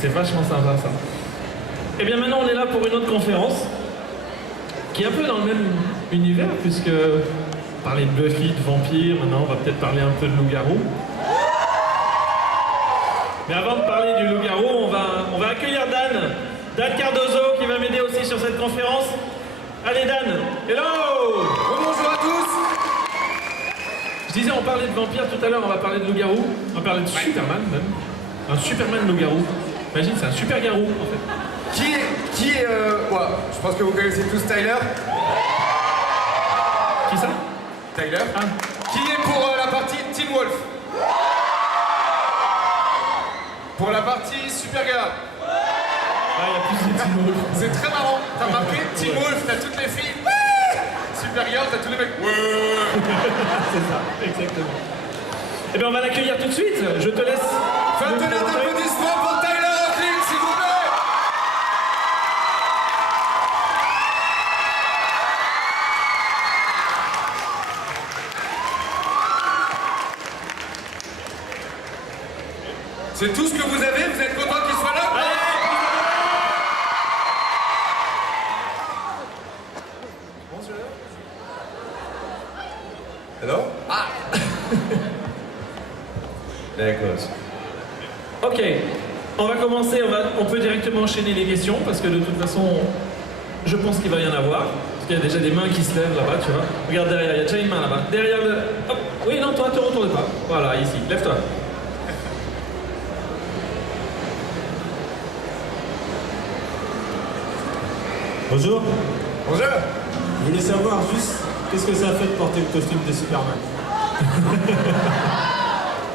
c'est vachement sympa ça. Et bien maintenant on est là pour une autre conférence qui est un peu dans le même univers puisque parler de Buffy, de vampires, maintenant on va peut-être parler un peu de loup-garou. Mais avant de parler du loup-garou, on va accueillir Dan Cardozo qui va m'aider aussi sur cette conférence. Allez Dan, hello! Bonjour à tous. Je disais on parlait de vampires tout à l'heure, on va parler de loup-garou, on va parler de Superman même. Un Superman loup-garou. Imagine, c'est un super garou en fait. Qui est je pense que vous connaissez tous Tyler. Qui ça? Tyler. Ah. Qui est pour la partie Teen Wolf? Pour la partie Supergirl. Ah, il y a plus de Teen Wolf. C'est très marrant. T'as remarqué Teen Wolf, t'as toutes les filles. Ouais. Supergirl, t'as tous les mecs. Ouais. C'est ça, exactement. Eh bien, on va l'accueillir tout de suite. Je te laisse. Faites un applaudissement pour Tyler Hoechlin, s'il vous plaît. C'est tout ce que vous avez? Vous êtes content qu'il soit là? Hello? Ah! Very close. Ok, on va commencer, on peut directement enchaîner les questions parce que de toute façon, je pense qu'il va y en avoir. Parce qu'il y a déjà des mains qui se lèvent là-bas, tu vois. Regarde derrière, il y a déjà une main là-bas. Derrière le... Hop. Oui, non, toi, te retourne pas. Voilà, ici, lève-toi. Bonjour. Bonjour! Je voulais savoir juste qu'est-ce que ça fait de porter le costume de Superman.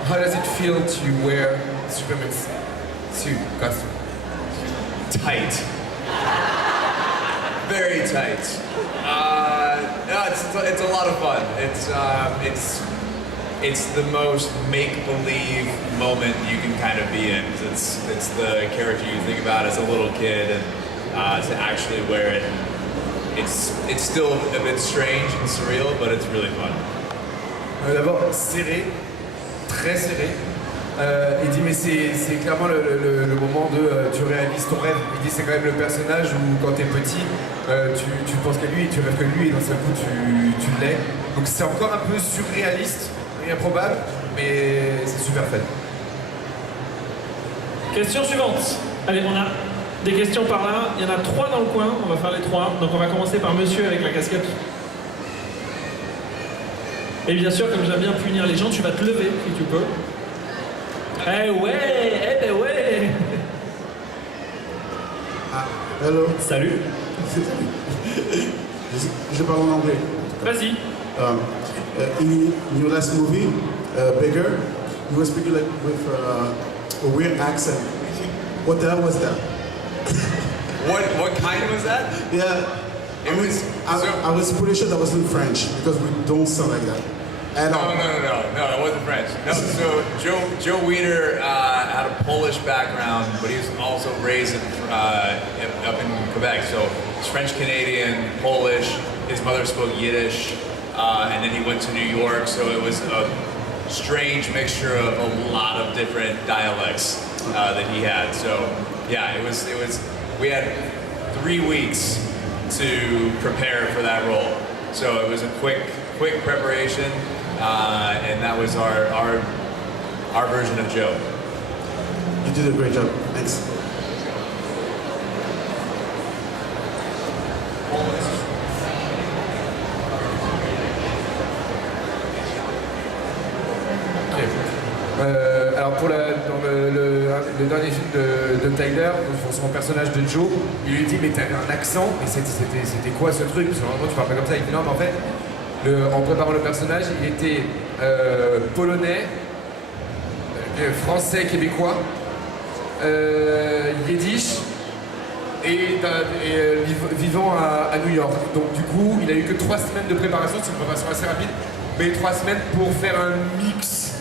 How does it feel to wear Superman's suit costume? Tight. Very tight. No, it's a lot of fun. It's the most make-believe moment you can kind of be in. It's the character you think about as a little kid, and to actually wear it, it's still a bit strange and surreal, but it's really fun. D'abord serré, très serré. Il dit mais c'est clairement le moment de tu réalises ton rêve. Il dit c'est quand même le personnage où quand t'es petit tu penses qu'à lui et tu rêves que lui et d'un seul coup tu l'es. Donc c'est encore un peu surréaliste et improbable, mais c'est super fun. Question suivante. Allez, on a des questions par là. Il y en a 3 dans le coin, on va faire les 3. Donc on va commencer par monsieur avec la casquette. Et bien sûr, comme j'aime bien punir les gens, tu vas te lever si tu peux. Eh ouais, eh ben ouais. Ah, hello. Salut. Je parle en anglais. Vas-y. In your last movie, Bigger, you were speaking like with a weird accent. What the hell was that? What kind was that? Yeah, It was. I was pretty sure that was in French because we don't sound like that. At all. No, it wasn't French. No, so Joe Weider had a Polish background, but he was also raised up in Quebec. So he's French Canadian, Polish. His mother spoke Yiddish, and then he went to New York. So it was a strange mixture of a lot of different dialects that he had. So yeah, it was. We had 3 weeks to prepare for that role. So it was a quick preparation. And that was our version of Joe. You did a great job. Thanks. Alors pour le dernier film de Tyler, pour son personnage de Joe, il lui dit mais t'avais un accent, et c'était quoi ce truc? Parce que vraiment tu parles pas comme ça, il dit non mais en fait, en préparant le personnage, il était polonais, français, québécois, yiddish et vivant à New York. Donc du coup, il a eu que 3 semaines de préparation, c'est une préparation assez rapide, mais 3 semaines pour faire un mix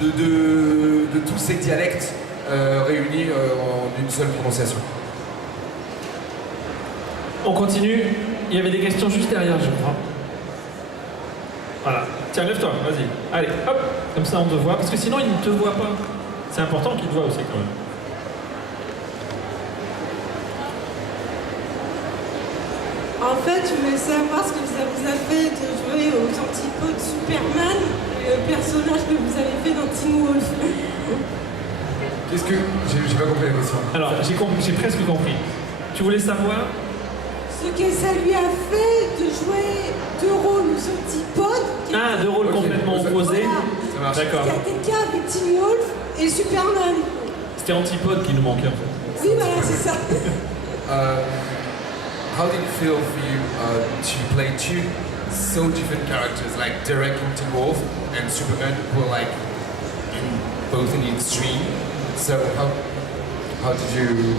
de tous ces dialectes réunis en une seule prononciation. On continue. Il y avait des questions juste derrière, je crois. Voilà. Tiens, lève-toi, vas-y. Allez, hop. Comme ça, on te voit. Parce que sinon, il ne te voit pas. C'est important qu'il te voit aussi, quand même. En fait, je voulais savoir ce que ça vous a fait de jouer aux antipodes Superman, le personnage que vous avez fait dans Teen Wolf. Qu'est-ce que... J'ai pas compris la question. Alors, j'ai presque compris. Tu voulais savoir? Ce que ça lui a fait de jouer deux rôles aux antipodes. Ah, deux rôles complètement opposés. Voilà. Ça marche. D'accord. Katéka avec Teen Wolf et Superman. C'était Antipode qui nous manquait en fait. Oui, voilà, c'est ça. How did it feel for you to play two so different characters, like Derek in Teen Wolf and Superman, who are like both in the extreme? So how did you?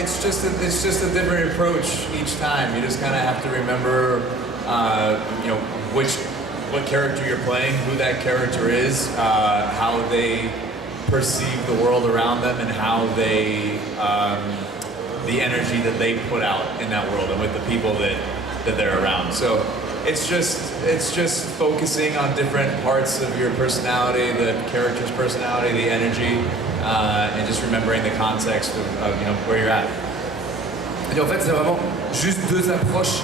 It's just a different approach each time. You just kind of have to remember, you know, what character you're playing, who that character is, how they perceive the world around them, and how they, the energy that they put out in that world and with the people that they're around. So it's just focusing on different parts of your personality, the character's personality, the energy. And just remembering the context of you know where you're at. Et en fait, c'est vraiment juste deux approches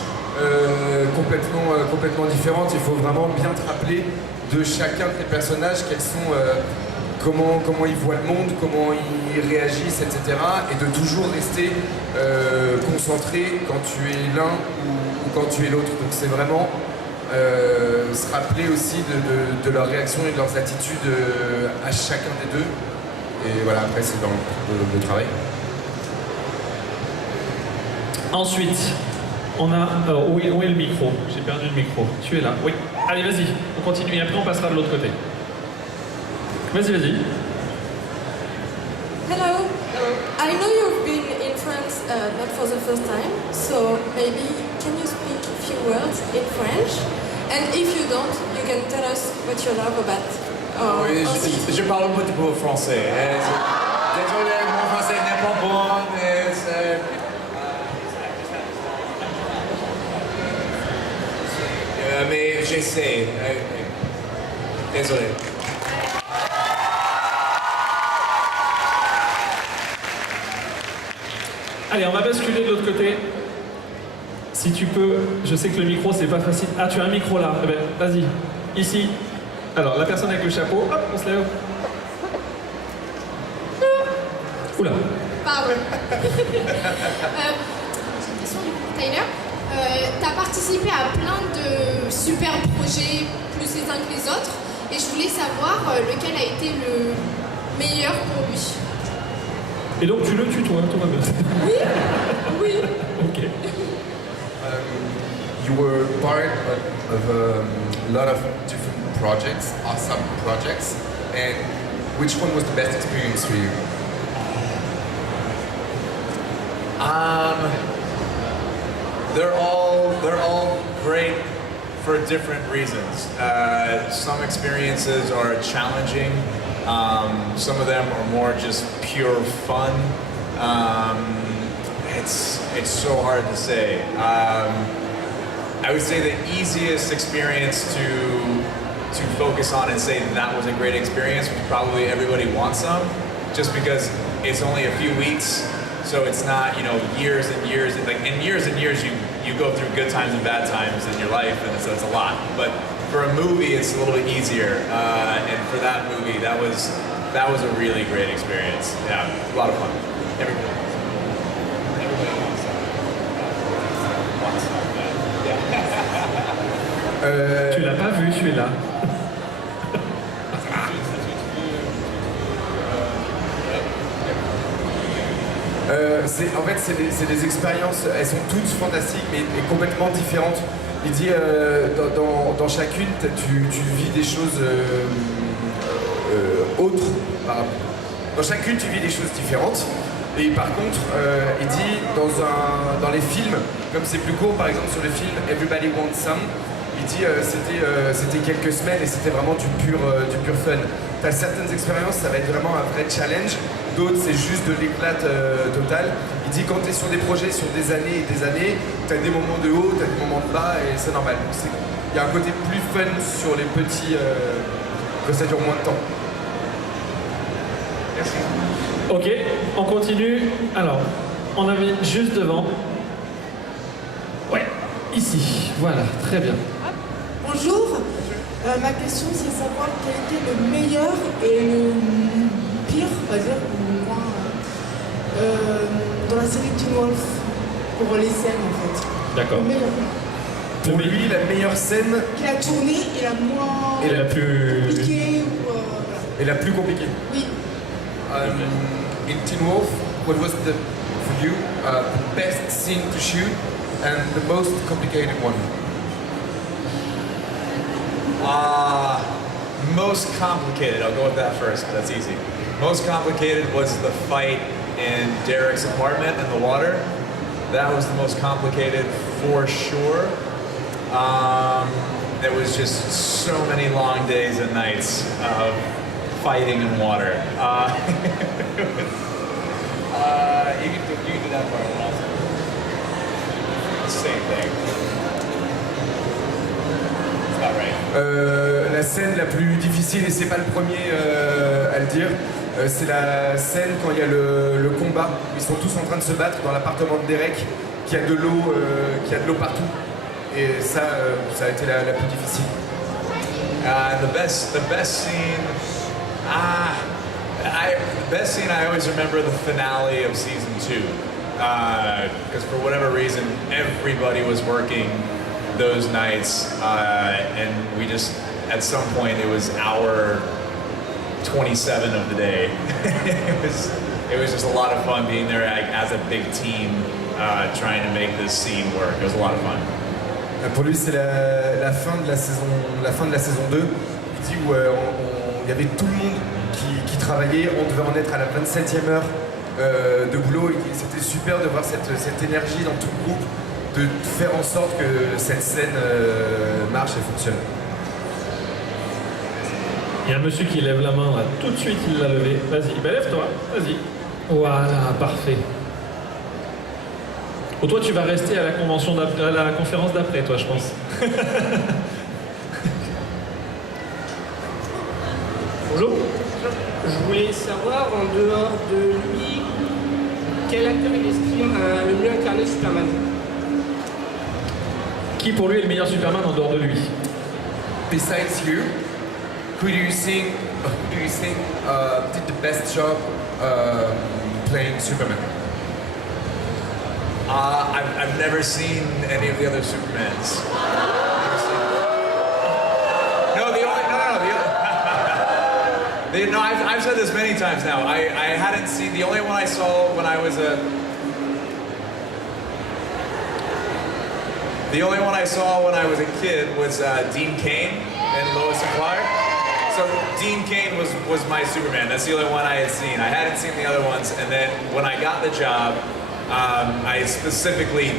complètement différentes. Il faut vraiment bien te rappeler de chacun de tes personnages, quels sont, comment ils voient le monde, comment ils réagissent, etc. Et de toujours rester concentré quand tu es l'un ou quand tu es l'autre. Donc c'est vraiment se rappeler aussi de leurs réactions et de leurs attitudes à chacun des deux. Et voilà, après c'est dans le travail. Ensuite, on a... où est le micro? J'ai perdu le micro. Tu es là. Oui. Allez, vas-y. On continue et après on passera de l'autre côté. Vas-y. Hello. I know you've been in France not for the first time, so maybe can you speak a few words in French? And if you don't, you can tell us what you love about. Oui, je parle un petit peu français. Désolé, mon français n'est pas bon. Mais j'essaie. Désolé. Allez, on va basculer de l'autre côté. Si tu peux, je sais que le micro c'est pas facile. Ah, tu as un micro là. Eh ben, vas-y. Ici. Alors, la personne avec le chapeau, hop, on se lève. Oula. Pardon. J'ai une question pour Tyler. Tu as participé à plein de super projets, plus les uns que les autres, et je voulais savoir lequel a été le meilleur pour lui. Et donc tu le tutoies, tout va bien. Oui. Ok. You were part of a lot of different projects, awesome projects, and which one was the best experience for you? They're all great for different reasons. Some experiences are challenging. Some of them are more just pure fun. It's so hard to say. I would say the easiest experience to focus on and say that was a great experience was probably Everybody Wants Some, just because it's only a few weeks, so it's not, you know, years and years. Like in years and years, you go through good times and bad times in your life, and so it's a lot. But for a movie, it's a little bit easier. And for that movie, that was a really great experience. Yeah, a lot of fun. Everybody wants some. Tu l'as pas vu celui-là. En fait, c'est des expériences, elles sont toutes fantastiques, mais complètement différentes. Il dit, dans chacune, tu vis des choses autres. Dans chacune, tu vis des choses différentes. Et par contre, il dit, dans les films, comme c'est plus court, par exemple sur le film Everybody Wants Some, il dit c'était quelques semaines et c'était vraiment du pur fun. Tu as certaines expériences, ça va être vraiment un vrai challenge. D'autres, c'est juste de l'éclate totale. Il dit quand tu es sur des projets sur des années et des années, tu as des moments de haut, tu as des moments de bas et c'est normal. Il y a un côté plus fun sur les petits, que ça dure moins de temps. Merci. Ok, on continue. Alors, on avait juste devant. ici. Voilà, très bien. Bonjour. Ma question, c'est de savoir quel était le meilleur et le pire, on va dire, ou moins, dans la série Teen Wolf, pour les scènes en fait. D'accord. Le meilleur. Pour lui, la meilleure scène Qui a tourné et la moins Et la plus... compliquée ou voilà. est la plus compliquée. Oui. In Teen Wolf, what was for you the best scene to shoot and the most complicated one? Most complicated, I'll go with that first, that's easy. Most complicated was the fight in Derek's apartment in the water. That was the most complicated for sure. There was just so many long days and nights of fighting in water. You can do that part also. Same thing. It's not right. La scène la plus difficile, et c'est pas le premier à le dire, c'est la scène quand il y a le combat. Ils sont tous en train de se battre dans l'appartement de Derek, qui a de l'eau partout. Et ça a été la plus difficile. The best scene. The best scene I always remember the finale of season 2, because for whatever reason everybody was working those nights, and we just at some point it was hour 27 of the day. it was just a lot of fun being there as a big team, trying to make this scene work. It was a lot of fun. Pour lui, c'est la fin de la saison 2. Il dit où il y avait tout le monde qui travaillait. On devait en être à la 27e heure de boulot. Et c'était super de voir cette énergie dans tout le groupe, de faire en sorte que cette scène marche et fonctionne. Il y a un monsieur qui lève la main là, tout de suite il l'a levé. Vas-y, ben lève-toi, vas-y. Voilà, parfait. Ou toi tu vas rester à la convention à la conférence d'après, toi je pense. Bonjour. Je voulais savoir, en dehors de lui, quel acteur il estime le mieux incarner Superman? Qui pour lui est le meilleur Superman en dehors de lui? Besides you, who do you think did the best job playing Superman? I've never seen any of the other Supermans. No, I've said this many times now. I hadn't seen, the only one I saw when I was a kid was Dean Cain and Lois and Clark. So Dean Cain was my Superman. That's the only one I had seen. I hadn't seen the other ones, and then when I got the job, I specifically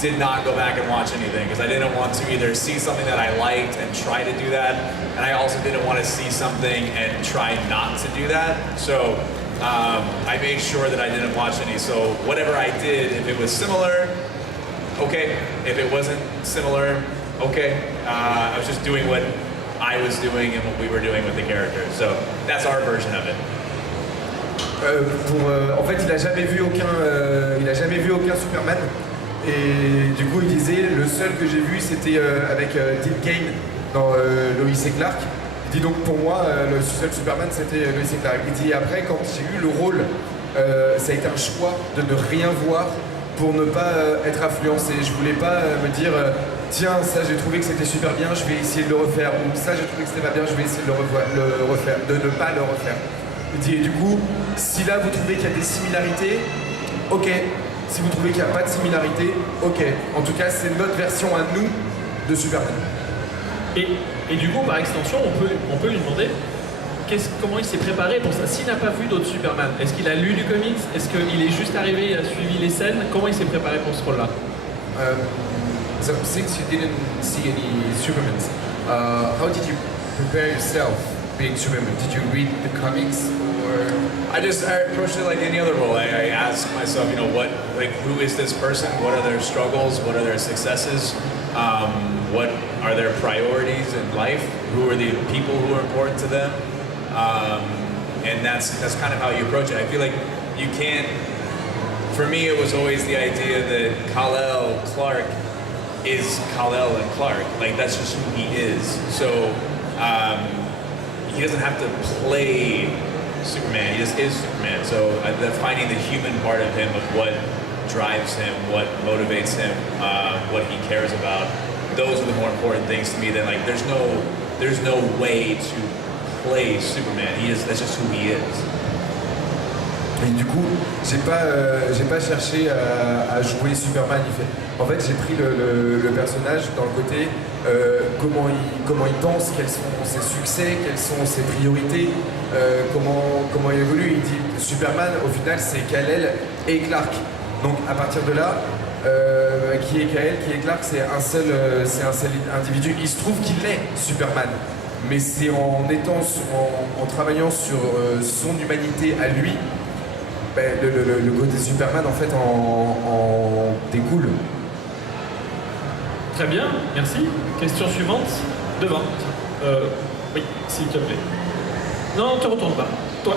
did not go back and watch anything because I didn't want to either see something that I liked and try to do that, and I also didn't want to see something and try not to do that. So I made sure that I didn't watch any. So whatever I did, if it was similar, okay. If it wasn't similar, okay. I was just doing what I was doing and what we were doing with the characters. So that's our version of it. En fait, il n'a jamais vu aucun Superman. Et du coup, il disait, le seul que j'ai vu, c'était avec Dean Cain dans Lois et Clark. Il dit donc pour moi, le seul Superman, c'était Lois et Clark. Il dit après, quand j'ai eu le rôle, ça a été un choix de ne rien voir pour ne pas être influencé. Je voulais pas me dire, tiens, ça j'ai trouvé que c'était super bien, je vais essayer de le refaire. Ou ça j'ai trouvé que c'était pas bien, je vais essayer de le refaire, de ne pas le refaire. Il dit, et du coup, si là vous trouvez qu'il y a des similarités, ok. Si vous trouvez qu'il n'y a pas de similarité, ok. En tout cas, c'est notre version à nous de Superman. Et du coup, par extension, on peut lui demander comment il s'est préparé pour ça. S'il n'a pas vu d'autres Superman, est-ce qu'il a lu du comics? Est-ce qu'il est juste arrivé et a suivi les scènes? Comment il s'est préparé pour ce rôle-là? So since you didn't see any Supermans, how did you prepare yourself being Superman? Did you read the comics or? I approached it like any other role. I asked myself, who is this person? What are their struggles? What are their successes? What are their priorities in life? Who are the people who are important to them? And that's kind of how you approach it. I feel like you can't. For me, it was always the idea that Kal-El, Clark, is Kal-El and Clark. Like that's just who he is. So he doesn't have to play Superman. He just is Superman. So finding the human part of him, of what drives him, what motivates him, what he cares about. Those are the more important things to me than like there's no way to play Superman. That's just who he is. Et du coup, j'ai pas cherché à jouer Superman. En fait, j'ai pris le personnage dans le côté comment il pense, quels sont ses succès, quelles sont ses priorités, comment il évolue. Il dit Superman, au final, c'est Kal-El et Clark. Donc à partir de là, qui est Kal-El, qui est Clark, c'est un seul individu. Il se trouve qu'il est Superman, mais c'est en travaillant sur son humanité à lui, ben, le côté Superman en fait en découle. Très bien, merci. Question suivante. Devant. Oui, s'il te plaît. Non, ne te retourne pas. Toi.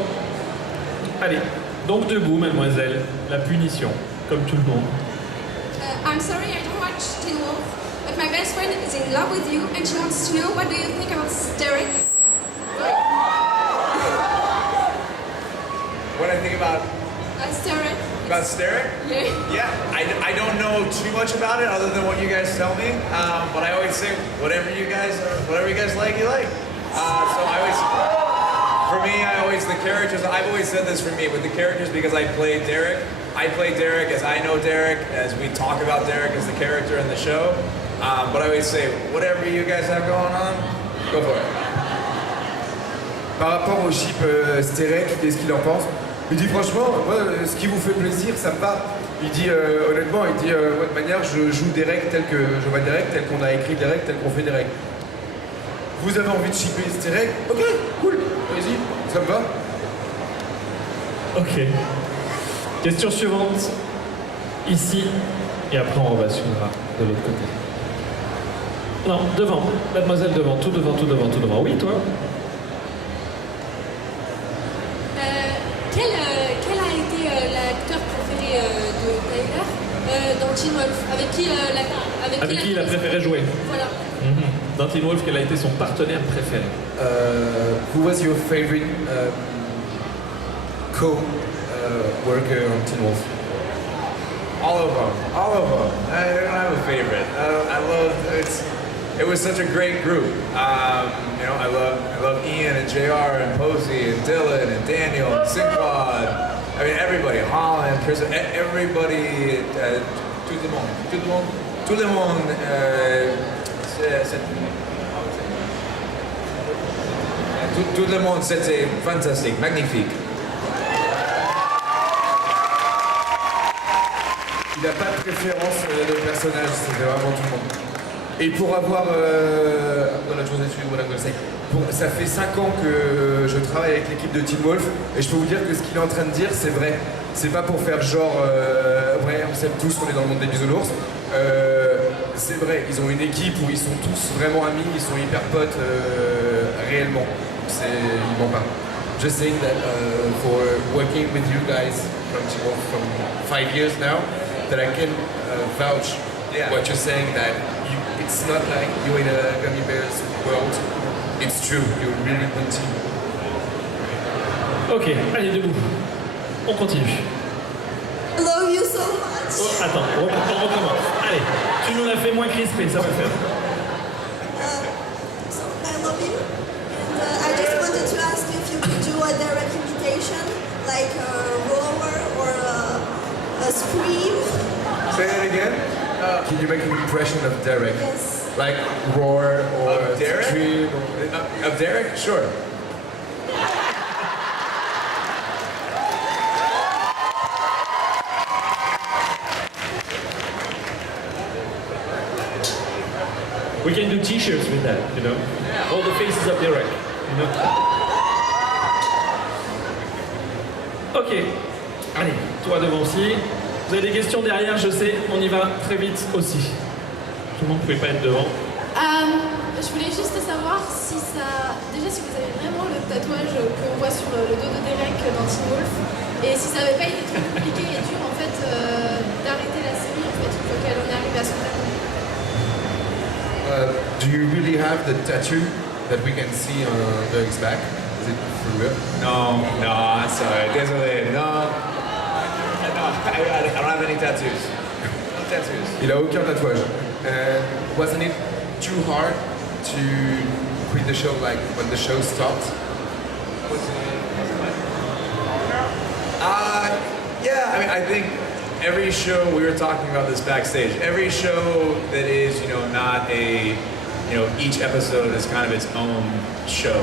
Allez. Donc debout, mademoiselle. La punition, comme tout le monde. I'm sorry, I don't watch Teen Wolf, but my best friend is in love with you and she wants to know what do you think about Derek? What I think about Derek. About Derek? Yeah. Yeah, I don't know too much about it other than what you guys tell me. But I always say whatever you guys like, you like. So I always, for me, the characters. I've always said this for me with the characters because I play Derek. I play Derek as I know Derek, as we talk about Derek as the character in the show. But I always say whatever you guys have going on, go for it. Par rapport au chip Derek, qu'est-ce qu'il en pense? Il dit franchement, moi, ce qui vous fait plaisir, ça me va. Il dit honnêtement, de manière, je joue Derek tel que je vois Derek, tel qu'on a écrit Derek, tel qu'on fait Derek. Vous avez envie de shipper Derek? Ok, cool, allez-y, ça me va. Ok. Question suivante. Ici, et après on basculera de l'autre côté. Non, devant, mademoiselle devant, tout devant, tout devant, tout devant. Oui, toi? Quel a été l'acteur préféré de Tyler dans Teen Wolf? Avec qui il a préféré jouer? Voilà. Dans Teen Wolf, quel a été son partenaire préféré? Who was your favorite co-worker on Teen Wolf? All of them. I don't have a favorite. I love it was such a great group. I love Ian and JR and Posey and Dylan and Daniel and Sinquad. I mean everybody, Holland, Chris, everybody, tout le monde. Tout le monde, c'était fantastique, magnifique. Il n'a pas de préférence de personnage, c'était vraiment tout le monde. Et pour avoir... ça fait 5 ans que je travaille avec l'équipe de Teen Wolf et je peux vous dire que ce qu'il est en train de dire, c'est vrai. C'est pas pour faire genre, ouais, on s'aime tous, on est dans le monde des bisounours. C'est vrai, ils ont une équipe où ils sont tous vraiment amis, ils sont hyper potes réellement. Ils m'en parlent. Just saying that for working with you guys from Teen Wolf from 5 years now, that I can vouch what you're saying, that it's not like you're in a Gummy Bears world. It's true, you're really good team. Ok, allez, debout. On continue. I love you so much. Oh, attends, on recommence. Allez, tu nous l'as fait moins crispé, ça va faire. So I love you. And I just wanted to ask if you could do a direct imitation, like a roar or a scream. Say that again. Can you make an impression of Derek? Yes. Like roar or Of Derek? scream? Of Derek? Sure. We can do t-shirts with that, you know? All the faces of Derek, you know? Ok. Allez, toi devant aussi. Vous avez des questions derrière, je sais, on y va très vite aussi. Tout le monde ne pouvait pas être devant. Je voulais juste savoir si ça... Déjà, si vous avez vraiment le tatouage qu'on voit sur le dos de Derek dans Teen Wolf, et si ça n'avait pas été trop compliqué et dur en fait d'arrêter la série en fait, une fois qu'elle en est arrivée à son terme. have the tattoo that we can see on Doug's back? Is it for real? No, I'm sorry. Désolé. No, I don't have any tattoos. No tattoos. Il a aucun tatouage. And wasn't it too hard to quit the show, like when the show stopped? Yeah, I mean, I think every show, we were talking about this backstage, every show that is, not a, each episode is kind of its own show,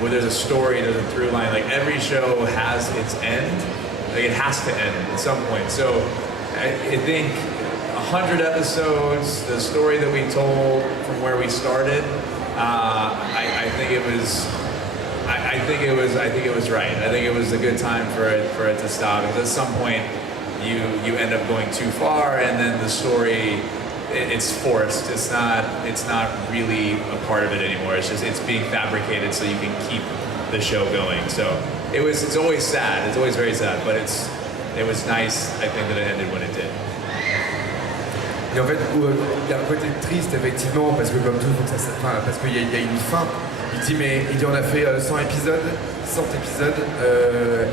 where there's a story, there's a through line, like every show has its end, like it has to end at some point. So I think 100 episodes, the story that we told from where we started, I think it was right. I think it was a good time for it to stop. Because at some point, you end up going too far, and then the story, it's forced. It's not really a part of it anymore. It's being fabricated so you can keep the show going. So it's always sad. It's always very sad. But it was nice, I think, that it ended when it did. Et en fait, il y a un côté triste, effectivement, parce que comme tout, faut que parce qu'il y a une fin. Il dit on a fait 100 épisodes,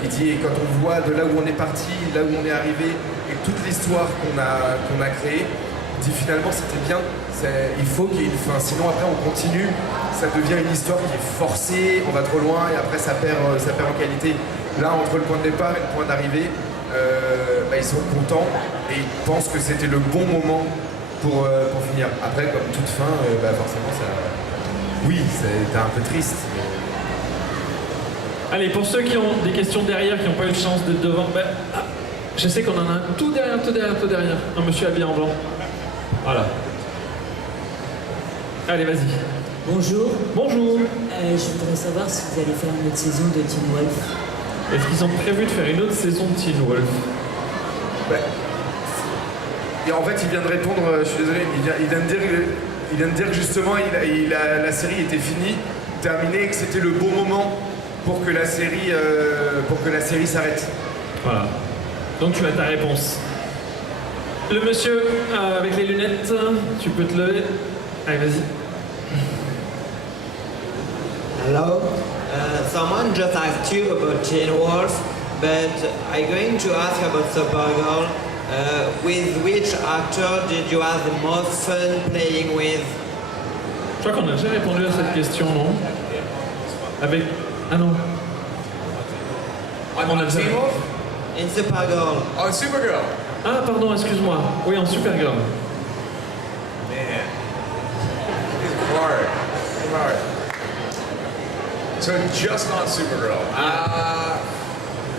il dit et quand on voit de là où on est parti, là où on est arrivé, et toute l'histoire qu'on a créée, il dit finalement c'était bien, il faut qu'il y ait une fin, sinon après on continue, ça devient une histoire qui est forcée, on va trop loin et après ça perd en qualité. Là, entre le point de départ et le point d'arrivée, ils sont contents et ils pensent que c'était le bon moment pour finir. Après, comme toute fin, forcément ça... Oui, c'était un peu triste. Allez, pour ceux qui ont des questions derrière, qui n'ont pas eu de chance d'être devant, je sais qu'on en a un tout derrière. Un monsieur habillé en blanc. Voilà. Allez, vas-y. Bonjour. Bonjour. Je voudrais savoir si vous allez faire une autre saison de Teen Wolf. Est-ce qu'ils ont prévu de faire une autre saison de Teen Wolf? Et en fait, il vient de répondre, je suis désolé, il vient de dire que justement la série était finie, terminée, et que c'était le bon moment pour que la série s'arrête. Voilà. Donc tu as ta réponse. Le monsieur avec les lunettes, tu peux te lever. Allez, vas-y. Hello. Someone just asked you about Teen Wolf, but I'm going to ask about Supergirl. With which actor did you have the most fun playing with? Je crois qu'on a déjà répondu à cette question, non? Avec... Ah non. On a Teen Wolf? In Supergirl. Oh, Supergirl. Ah, pardon, excuse-moi. Oui, en Supergirl. Man. It's hard. So just on Supergirl.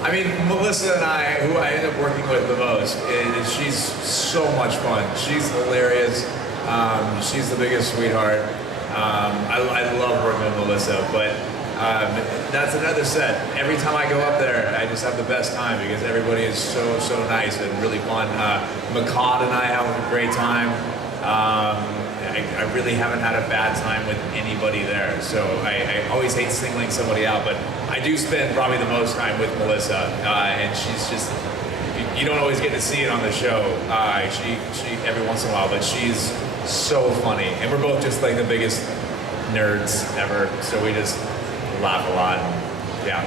I mean, Melissa and I, who I end up working with the most, she's so much fun. She's hilarious. She's the biggest sweetheart. I love working with Melissa, but that's another set. Every time I go up there, I just have the best time because everybody is so nice and really fun. Makad and I have a great time. I really haven't had a bad time with anybody there, so I always hate singling somebody out, but I do spend probably the most time with Melissa, and she's just, you don't always get to see it on the show, she every once in a while, but she's so funny, and we're both just like the biggest nerds ever, so we just laugh a lot, yeah.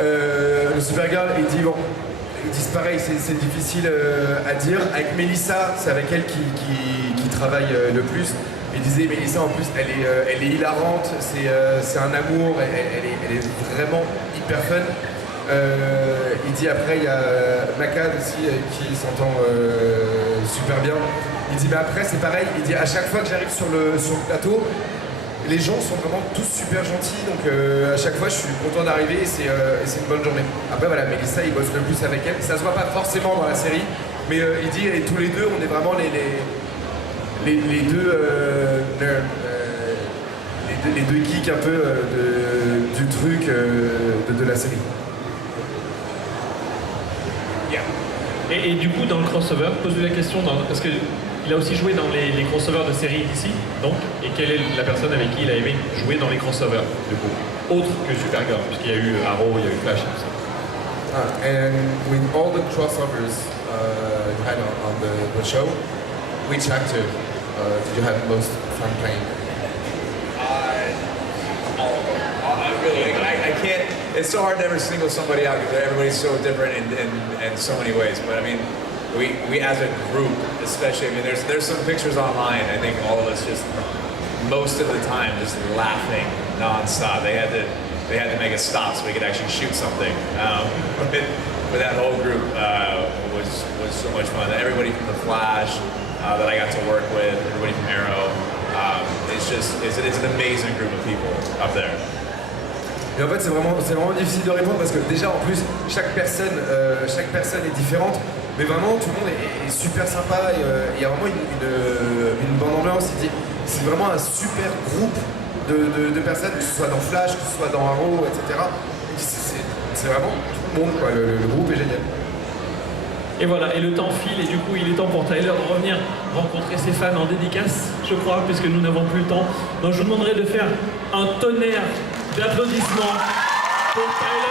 Le Supergirl, il dit pareil, c'est difficile à dire. Avec Melissa, c'est avec elle qui travaille le plus. Il disait Melissa en plus, elle est hilarante, c'est un amour, elle est vraiment hyper fun. Il dit après il y a Makad aussi qui s'entend super bien. Il dit mais après c'est pareil, il dit à chaque fois que j'arrive sur le plateau, les gens sont vraiment tous super gentils, donc à chaque fois je suis content d'arriver et c'est une bonne journée. Après voilà, Melissa il bosse le plus avec elle, ça se voit pas forcément dans la série, mais il dit et tous les deux on est vraiment les deux geeks un peu du truc de la série. Yeah. Et du coup dans le crossover, pose-lui la question, parce qu'il a aussi joué dans les crossovers de séries d'ici, donc, et quelle est la personne avec qui il a aimé jouer dans les crossovers, du coup, autre que Supergirl, puisqu'il y a eu Arrow, il y a eu Flash et tout ça. And with all the crossovers you had on the show, which actor did you have most fun playing? I can't. It's so hard to ever single somebody out because everybody's so different in so many ways. But I mean, we as a group, especially. I mean, there's some pictures online. I think all of us just most of the time just laughing nonstop. They had to make us stop so we could actually shoot something. But that whole group was so much fun. Everybody from The Flash that I got to work with, everybody from Arrow. It's an amazing group of people up there. Et en fait, c'est vraiment difficile de répondre parce que déjà, en plus, chaque personne est différente, mais vraiment, tout le monde est super sympa. Il y a vraiment une bonne ambiance. C'est vraiment un super groupe de personnes, que ce soit dans Flash, que ce soit dans Arrow, etc. C'est vraiment tout le monde, quoi. Le groupe est génial. Et voilà, et le temps file, et du coup, il est temps pour Tyler de revenir rencontrer ses fans en dédicace, je crois, puisque nous n'avons plus le temps. Donc je vous demanderai de faire un tonnerre d'applaudissements pour Tyler.